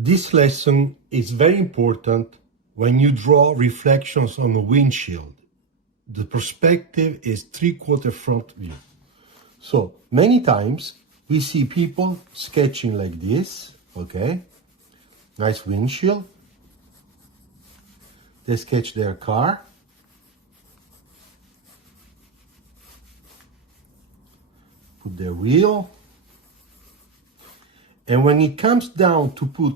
This lesson is very important when you draw reflections on a windshield. The perspective is three-quarter front view. So many times we see people sketching like this, okay? Nice windshield. They sketch their car. Put their wheel. And when it comes down to put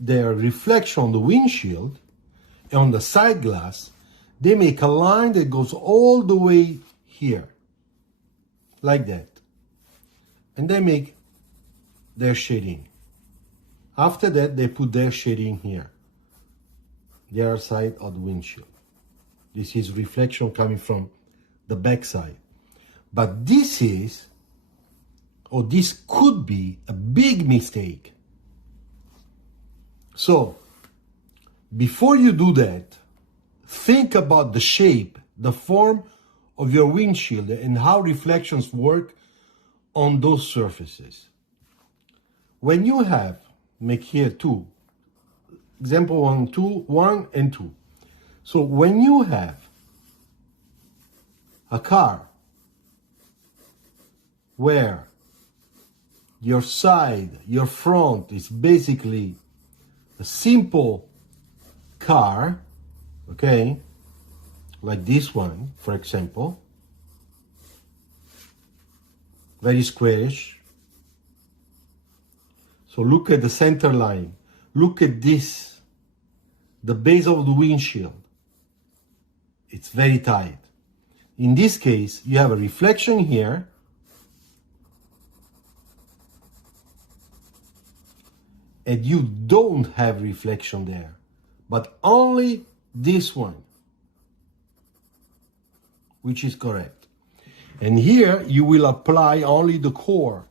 their reflection on the windshield, on the side glass, they make a line that goes all the way here, like that. And they make their shading. After that, they put their shading here, the other side of the windshield. This is reflection coming from the back side. But this is, or this could be, a big mistake. So, before you do that, think about the shape, the form of your windshield and how reflections work on those surfaces. When you have, make here two, example 1 and 2. So when you have a car where your side, your front is basically a simple car, okay, like this one, for example, very squarish. So look at the center line. Look at this, the base of the windshield. It's very tight. In this case, you have a reflection here, and you don't have reflection there, but only this one, which is correct. And here you will apply only the core,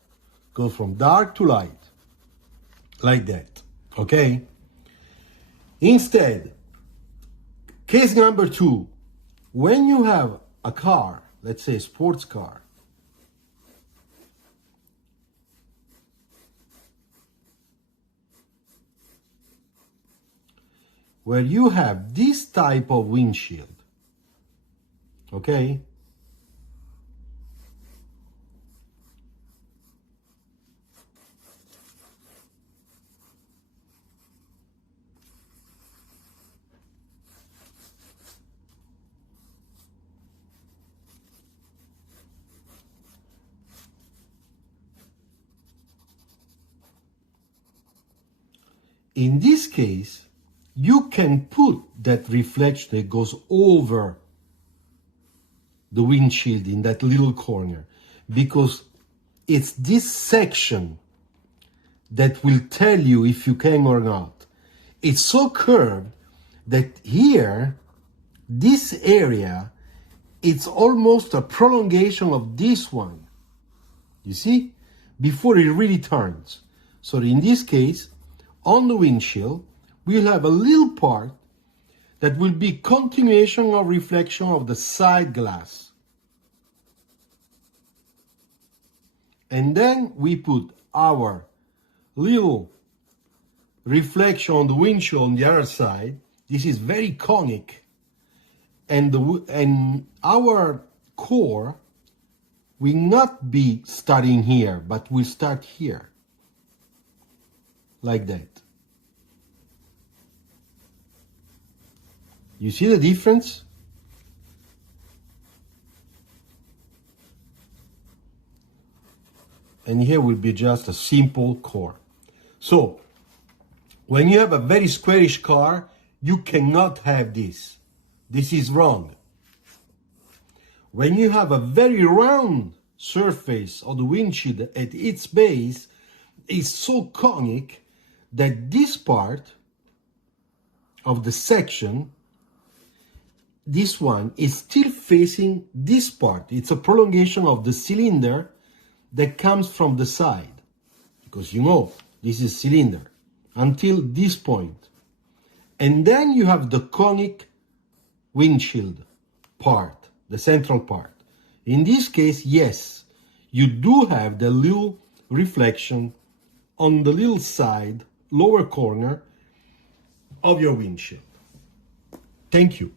go from dark to light, like that, okay? Instead, case number 2, when you have a car, let's say a sports car, where you have this type of windshield, okay? In this case, you can put that reflection that goes over the windshield in that little corner, because it's this section that will tell you if you can or not. It's so curved that here, this area, it's almost a prolongation of this one. You see? Before it really turns. So in this case, on the windshield, we'll have a little part that will be continuation of reflection of the side glass. And then we put our little reflection on the windshield on the other side. This is very conic. And our core will not be starting here, but will start here. Like that. You see the difference? And here will be just a simple core. So, when you have a very squarish car, you cannot have this. This is wrong. When you have a very round surface of the windshield at its base, it's so conic that this part of the section, this one, is still facing this part. It's a prolongation of the cylinder that comes from the side. Because you know, this is cylinder, until this point. And then you have the conic windshield part, the central part. In this case, yes, you do have the little reflection on the little side, lower corner of your windshield. Thank you.